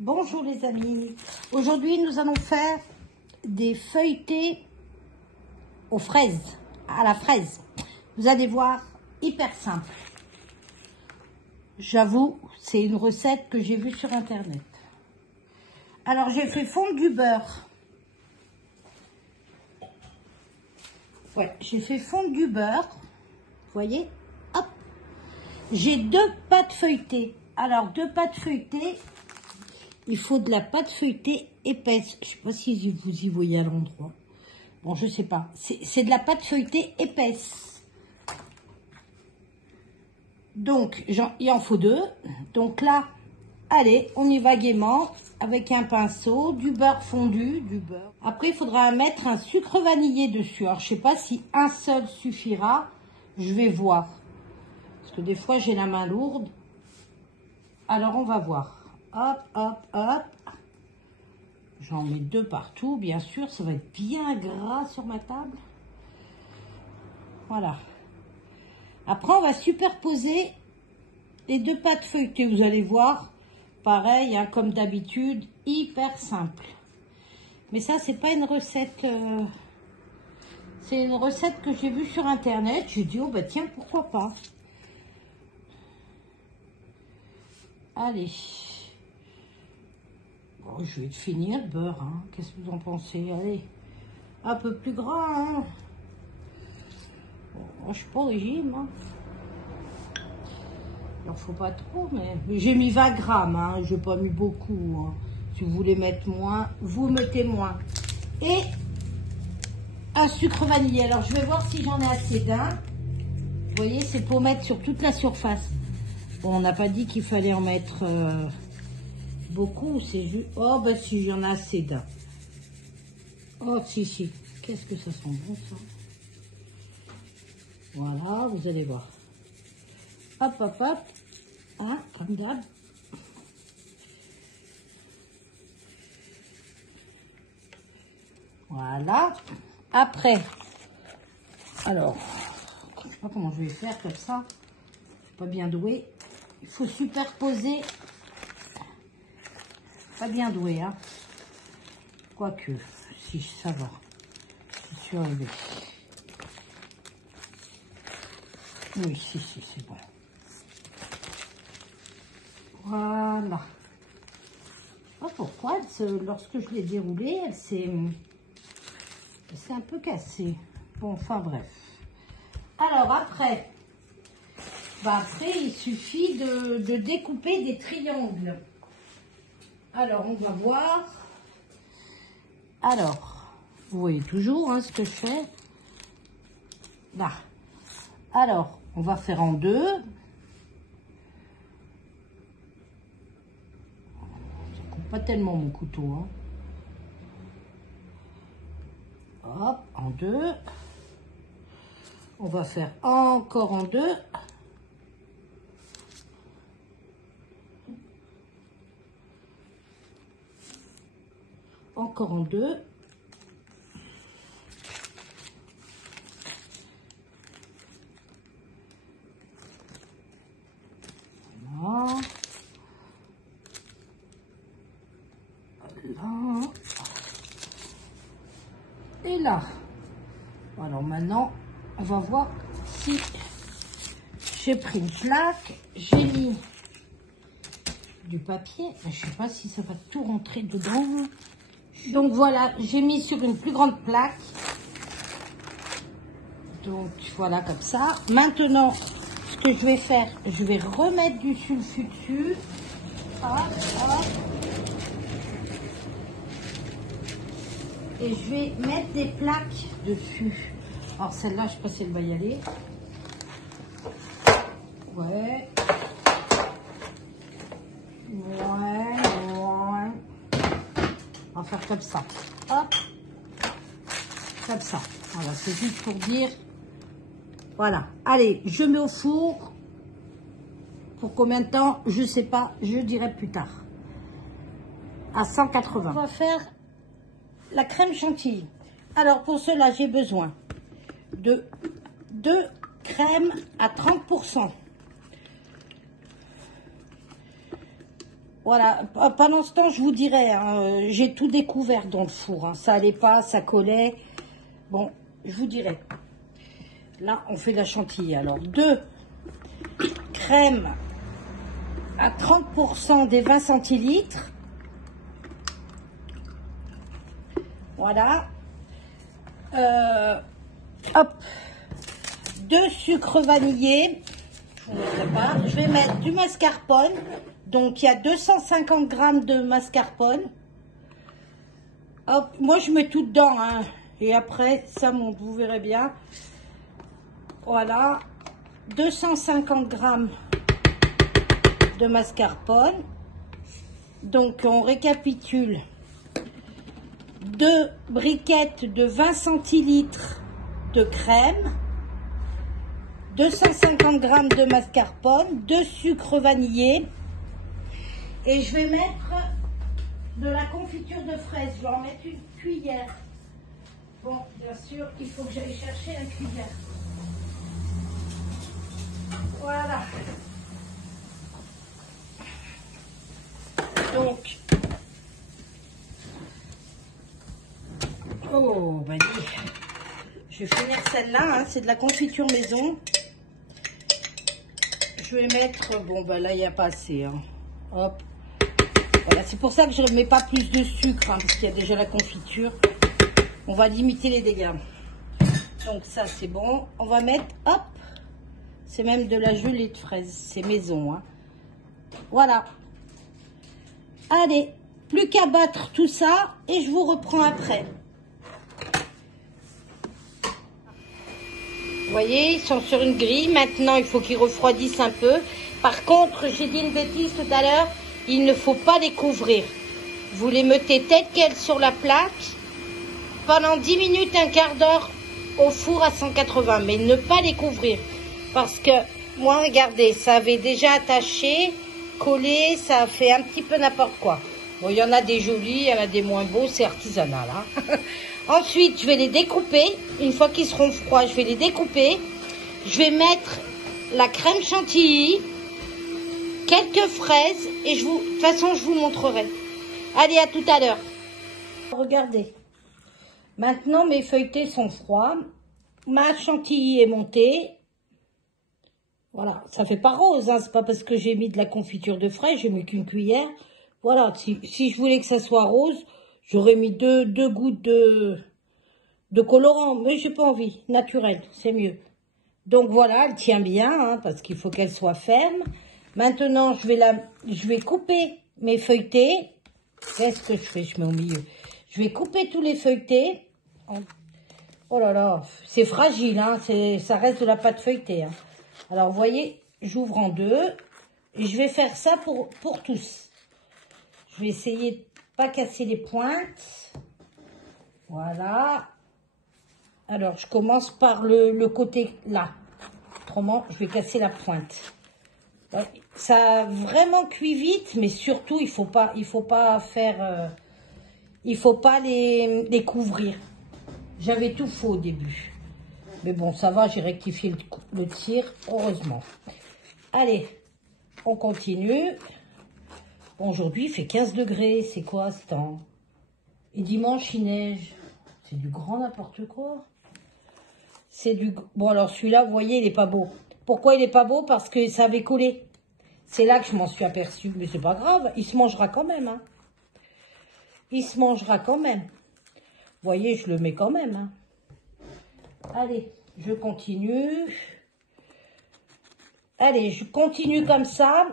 Bonjour les amis, aujourd'hui nous allons faire des feuilletés aux fraises, à la fraise. Vous allez voir, hyper simple. J'avoue, c'est une recette que j'ai vue sur internet. Alors j'ai fait fondre du beurre. Ouais, j'ai fait fondre du beurre. Vous voyez, hop. J'ai 2 pâtes feuilletées. Alors 2 pâtes feuilletées. Il faut de la pâte feuilletée épaisse. Je ne sais pas si vous y voyez à l'endroit. Bon, je ne sais pas. C'est de la pâte feuilletée épaisse. Donc, il en faut 2. Donc là, allez, on y va gaiement avec un pinceau, du beurre fondu, du beurre. Après, il faudra mettre un sucre vanillé dessus. Alors, je ne sais pas si un seul suffira. Je vais voir. Parce que des fois, j'ai la main lourde. Alors, on va voir. Hop, hop, hop. J'en mets 2 partout, bien sûr. Ça va être bien gras sur ma table. Voilà. Après, on va superposer les 2 pâtes feuilletées. Vous allez voir, pareil, hein, comme d'habitude, hyper simple. Mais ça, c'est pas une recette... c'est une recette que j'ai vue sur Internet. J'ai dit, oh bah tiens, pourquoi pas. Allez. Oh, je vais finir le beurre, hein. Qu'est-ce que vous en pensez? Allez, un peu plus gras, hein. Bon, moi, je suis pas au régime, hein. Il en faut pas trop, mais j'ai mis 20 grammes, hein. Je n'ai pas mis beaucoup, hein. Si vous voulez mettre moins, vous mettez moins. Et un sucre vanillé. Alors, je vais voir si j'en ai assez d'un. Vous voyez, c'est pour mettre sur toute la surface. Bon, on n'a pas dit qu'il fallait en mettre... beaucoup, c'est juste... Oh, bah si, j'en ai assez d'un. Oh, si, si. Qu'est-ce que ça sent bon, ça. Voilà, vous allez voir. Hop, hop, hop. Hein, comme d'hab. Voilà. Après, alors, je ne sais pas comment je vais faire comme ça. Je suis pas bien douée. Il faut superposer... Pas bien doué, hein. Quoique, si ça va. Je suis arrivée. Oui, si, c'est bon. Voilà. Je sais pas pourquoi, lorsque je l'ai déroulée, elle s'est un peu cassée. Bon, enfin bref. Alors après, il suffit de découper des triangles. Alors, on va voir. Alors, vous voyez toujours, hein, ce que je fais. Là. Alors, on va faire en 2. Ça coupe pas tellement mon couteau, hein. Hop, en 2. On va faire encore en 2. Encore en 2. Voilà. Là. Et là. Alors maintenant, on va voir si j'ai pris une plaque. J'ai mis du papier. Je ne sais pas si ça va tout rentrer dedans. Donc voilà, j'ai mis sur une plus grande plaque. Donc voilà, comme ça. Maintenant, ce que je vais faire, je vais remettre du sulfure dessus. Hop, hop. Et je vais mettre des plaques dessus. Alors celle-là, je sais pas si elle va y aller. Ouais. Ouais. On va faire comme ça. Hop. Comme ça. Voilà, c'est juste pour dire. Voilà. Allez, je mets au four. Pour combien de temps? Je sais pas. Je dirai plus tard. À 180. On va faire la crème chantilly. Alors, pour cela, j'ai besoin de 2 crèmes à 30%. Voilà, pendant ce temps, je vous dirais, hein, j'ai tout découvert dans le four. Hein. Ça allait pas, ça collait. Bon, je vous dirais. Là, on fait de la chantilly. Alors, 2 crèmes à 30% des 20 centilitres. Voilà. Hop. 2 sucres vanillés. Je vous mettrai pas. Je vais mettre du mascarpone. Donc, il y a 250 grammes de mascarpone. Hop, moi, je mets tout dedans. Hein. Et après, ça monte, vous verrez bien. Voilà. 250 grammes de mascarpone. Donc, on récapitule. 2 briquettes de 20 centilitres de crème. 250 grammes de mascarpone. 2 sucres vanillés. Et je vais mettre de la confiture de fraises. Je vais en mettre une cuillère. Bon, bien sûr, il faut que j'aille chercher une cuillère. Voilà. Donc, oh, bah dis, je vais finir celle-là. Hein, c'est de la confiture maison. Je vais mettre, bon, bah là, il n'y a pas assez. Hein. Hop. Voilà, c'est pour ça que je ne mets pas plus de sucre, hein, parce qu'il y a déjà la confiture. On va limiter les dégâts. Donc ça, c'est bon. On va mettre, hop, c'est même de la gelée de fraises. C'est maison. Hein. Voilà. Allez, plus qu'à battre tout ça et je vous reprends après. Vous voyez, ils sont sur une grille. Maintenant, il faut qu'ils refroidissent un peu. Par contre, j'ai dit une bêtise tout à l'heure. Il ne faut pas les couvrir. Vous les mettez telles quelles sur la plaque pendant 10 minutes, un quart d'heure au four à 180. Mais ne pas les couvrir. Parce que, moi, regardez, ça avait déjà attaché, collé, ça a fait un petit peu n'importe quoi. Bon, il y en a des jolis, il y en a des moins beaux, c'est artisanal. Hein. Ensuite, je vais les découper. Une fois qu'ils seront froids, je vais les découper. Je vais mettre la crème chantilly. Quelques fraises et de toute façon, je vous montrerai. Allez, à tout à l'heure. Regardez. Maintenant, mes feuilletés sont froids. Ma chantilly est montée. Voilà, ça fait pas rose. Hein. C'est pas parce que j'ai mis de la confiture de fraises, j'ai mis qu'une cuillère. Voilà, si je voulais que ça soit rose, j'aurais mis deux gouttes de colorant. Mais j'ai pas envie. Naturel, c'est mieux. Donc voilà, elle tient bien, hein, parce qu'il faut qu'elle soit ferme. Maintenant, je vais couper mes feuilletés. Qu'est-ce que je fais? Je mets au milieu. Je vais couper tous les feuilletés. Oh là là, c'est fragile, hein, ça reste de la pâte feuilletée. Hein. Alors, vous voyez, j'ouvre en deux. Et je vais faire ça pour tous. Je vais essayer de pas casser les pointes. Voilà. Alors, je commence par le côté là. Autrement, je vais casser la pointe. Ça a vraiment cuit vite, mais surtout, il faut pas les couvrir. J'avais tout faux au début. Mais bon, ça va, j'ai rectifié le tir, heureusement. Allez, on continue. Bon, aujourd'hui, il fait 15 degrés. C'est quoi ce temps? Et dimanche, il neige. C'est du grand n'importe quoi. Bon, alors celui-là, vous voyez, il n'est pas beau. Pourquoi il n'est pas beau? Parce que ça avait collé. C'est là que je m'en suis aperçue. Mais c'est pas grave, il se mangera quand même. Hein. Il se mangera quand même. Vous voyez, je le mets quand même. Hein. Allez, je continue. Allez, je continue comme ça.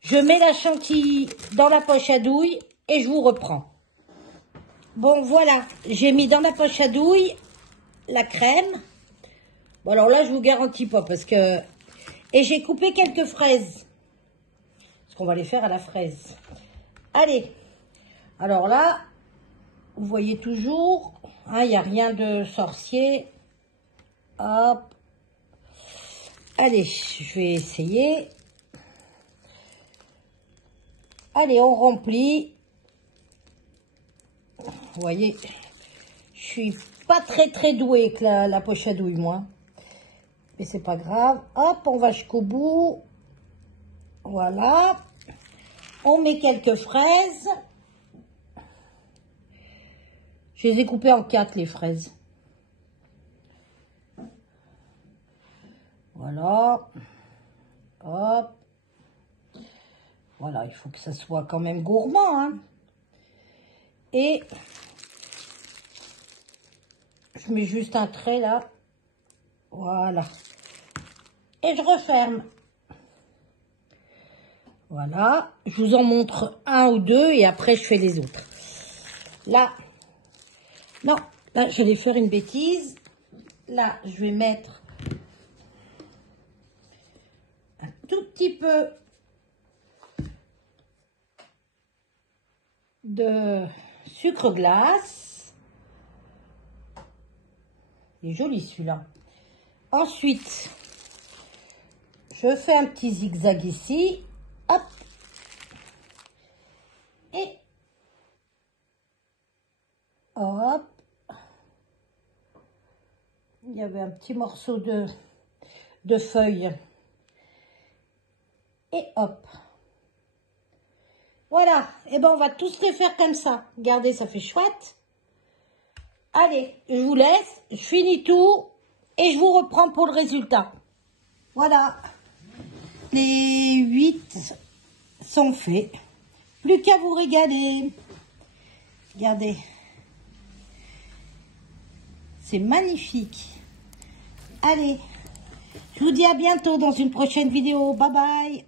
Je mets la chantilly dans la poche à douille et je vous reprends. Bon, voilà. J'ai mis dans la poche à douille la crème. Bon, alors là, je vous garantis pas parce que... Et j'ai coupé quelques fraises. Parce qu'on va les faire à la fraise. Allez. Alors là, vous voyez toujours, hein, il n'y a rien de sorcier. Hop. Allez, je vais essayer. Allez, on remplit. Vous voyez, je suis pas très douée avec la poche à douille, moi. Mais c'est pas grave. Hop, on va jusqu'au bout. Voilà. On met quelques fraises. Je les ai coupées en 4, les fraises. Voilà. Hop. Voilà, il faut que ça soit quand même gourmand, hein. Et je mets juste un trait là. Voilà. Et je referme. Voilà. Je vous en montre un ou deux et après je fais les autres. Là. Non, là j'allais faire une bêtise. Là, je vais mettre un tout petit peu de sucre glace. Il est joli celui-là. Ensuite, je fais un petit zigzag ici. Hop. Et hop. Il y avait un petit morceau de feuille. Et hop. Voilà. Et ben on va tous les faire comme ça. Regardez, ça fait chouette. Allez, je vous laisse. Je finis tout. Et je vous reprends pour le résultat. Voilà. Les 8 sont faits. Plus qu'à vous régaler. Regardez. C'est magnifique. Allez. Je vous dis à bientôt dans une prochaine vidéo. Bye bye.